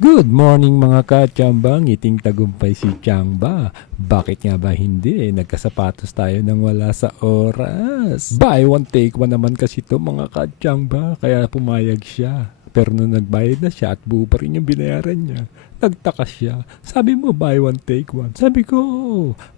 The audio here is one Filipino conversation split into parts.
Good morning mga ka-chamba, ngiting tagumpay si Chamba. Bakit nga ba hindi? Nagkasapatos tayo nang wala sa oras. Buy one take one naman kasi to mga ka-chamba, kaya pumayag siya. Pero nung nagbayad na siya at buo pa rin yung binayaran niya, nagtaka siya. Sabi mo buy one take one. Sabi ko,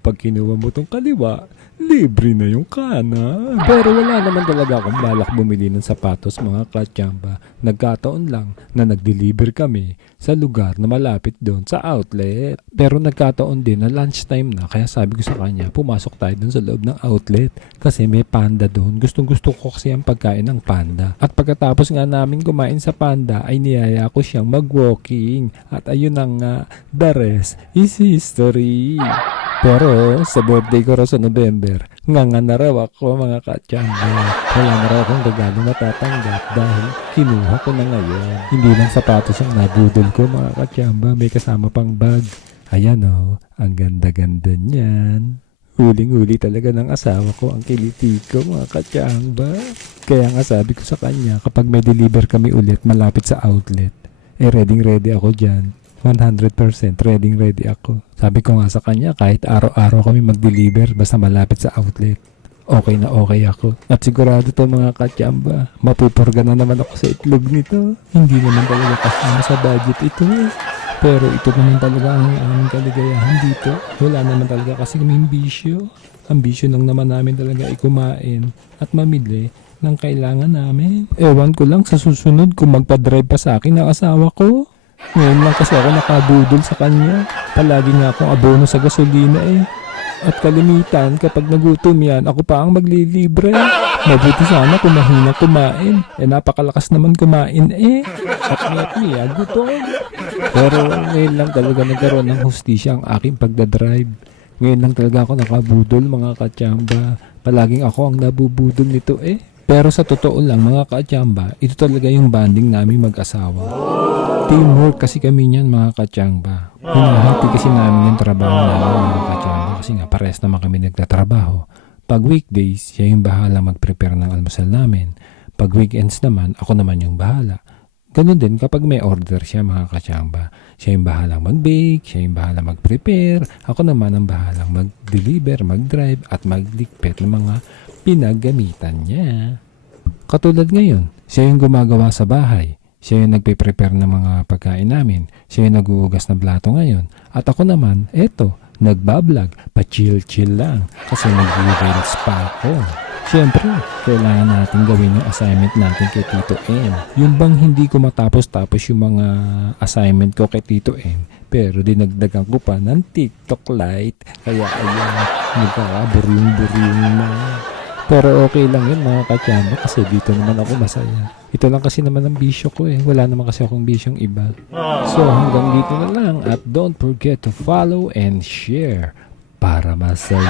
pag kinuha mo tong kaliwa, libre na yung kanan. Pero wala naman talaga akong balak bumili ng sapatos mga katsamba. Nagkataon lang na nag-deliver kami sa lugar na malapit doon sa outlet. Pero nagkataon din na lunchtime na kaya sabi ko sa kanya pumasok tayo doon sa loob ng outlet kasi may panda doon. Gustong gusto ko kasi ang pagkain ng panda. At pagkatapos nga namin kumain sa panda ay niyaya ko siyang mag-walking. At ayun na nga, the rest is history. Pero sa birthday ko raw sa November, nga nga na raw ako mga katsamba. Wala na raw akong regalo matatanggap dahil kinuha ko na ngayon. Hindi lang sapatos ang nabudol ko mga katsamba, may kasama pang bag. Ayan o, ang ganda-ganda niyan. Huling-huli talaga ng asawa ko ang kiliti ko mga katsamba. Kaya nga sabi ko sa kanya, kapag may deliver kami ulit malapit sa outlet, eh ready ready ako dyan. 100% ready ready ako. Sabi ko nga sa kanya, kahit araw-araw kami mag-deliver basta malapit sa outlet. Okay na okay ako. At sigurado to mga katsamba, mapupurga na naman ako sa itlog nito. Hindi naman talaga kasama sa budget ito eh. Pero ito naman talaga ang aming kaligayahan dito. Wala naman talaga kasi kaming bisyo. Ang bisyo lang naman namin talaga ay kumain at mamili ng kailangan namin. Ewan ko lang sa susunod kung magpa-drive pa sa akin ang asawa ko. Ngayon lang kasi ako nakabudol sa kanya. Palagi nga akong abono sa gasolina eh. At kalimitan kapag nagutom yan, ako pa ang maglilibre. Mabuti sana kung mahina kumain. Eh napakalakas naman kumain eh. At niya niya gutom. Pero ngayon lang talaga nagkaroon ng hustisya ang aking pagdadrive. Ngayon lang talaga ako nakabudol mga katsamba. Palaging ako ang nabubudol nito eh. Pero sa totoo lang mga katsamba, ito talaga yung banding namin mag-asawa. Teamwork kasi kami niyan mga katsamba. Hinahati kasi namin yung trabaho namin mga katsamba kasi nga pares naman kami nagtatrabaho. Pag weekdays, siya yung bahala mag-prepare ng almusal namin. Pag weekends naman, ako naman yung bahala. Ganun din kapag may order siya mga katsamba. Siya yung bahalang mag-bake, siya yung bahalang mag-prepare. Ako naman ang bahalang mag-deliver, mag-drive at maglikpit ng mga pinagamitan niya. Katulad ngayon, siya yung gumagawa sa bahay. Siya yung nagpe-prepare ng mga pagkain namin. Siya yung naguhugas ng plato ngayon. At ako naman, eto, nagbablog, pa-chill-chill lang. Kasi nag-reels pa ako. Siyempre, kailangan natin gawin yung assignment natin kay Tito M. Yung bang hindi ko matapos-tapos yung mga assignment ko kay Tito M. Pero dinagdagan ko pa ng TikTok Lite. Kaya ayan, nagkakaburyong-buryong na. Pero okay lang yun mga katsama kasi dito naman ako masaya. Ito lang kasi naman ang bisyo ko eh. Wala naman kasi akong bisyong iba. So hanggang dito na lang at don't forget to follow and share para masaya.